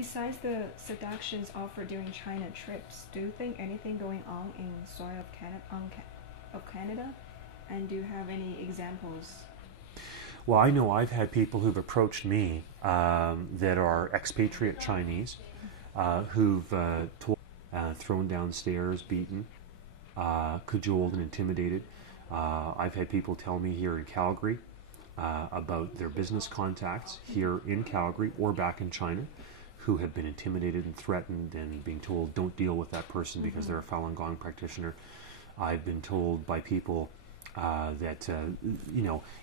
Besides the seductions offered during China trips, do you think anything going on in soil of Canada? And do you have any examples? Well, I know I've had people who've approached me that are expatriate Chinese who've thrown downstairs, beaten, cajoled, and intimidated. I've had people tell me here in Calgary about their business contacts here in Calgary or back in China who have been intimidated and threatened and being told don't deal with that person because they're a Falun Gong practitioner. I've been told by people that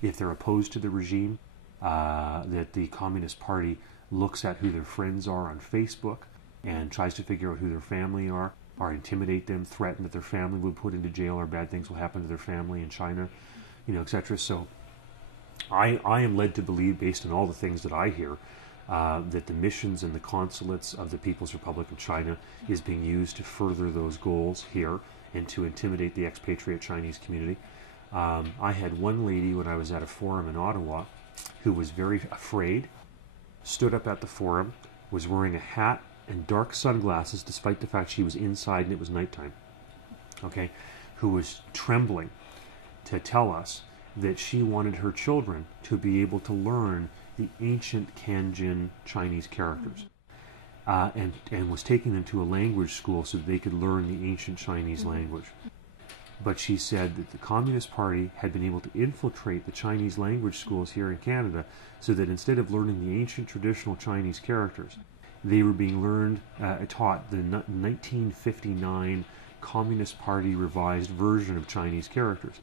if they're opposed to the regime, that the Communist Party looks at who their friends are on Facebook and tries to figure out who their family are, or intimidate them, threaten that their family will be put into jail or bad things will happen to their family in China, etc. So I am led to believe, based on all the things that I hear, that the missions and the consulates of the People's Republic of China is being used to further those goals here and to intimidate the expatriate Chinese community. I had one lady when I was at a forum in Ottawa who was very afraid, stood up at the forum, was wearing a hat and dark sunglasses despite the fact she was inside and it was nighttime, okay, who was trembling to tell us that she wanted her children to be able to learn the ancient Kanjin Chinese characters, and was taking them to a language school so that they could learn the ancient Chinese language. But she said that the Communist Party had been able to infiltrate the Chinese language schools here in Canada so that instead of learning the ancient traditional Chinese characters, they were being taught the 1959 Communist Party revised version of Chinese characters.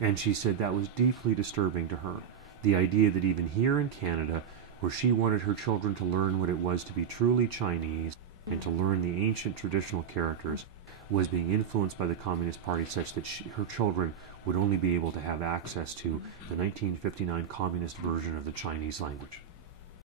And she said that was deeply disturbing to her. The idea that even here in Canada, where she wanted her children to learn what it was to be truly Chinese and to learn the ancient traditional characters, was being influenced by the Communist Party such that her children would only be able to have access to the 1959 communist version of the Chinese language.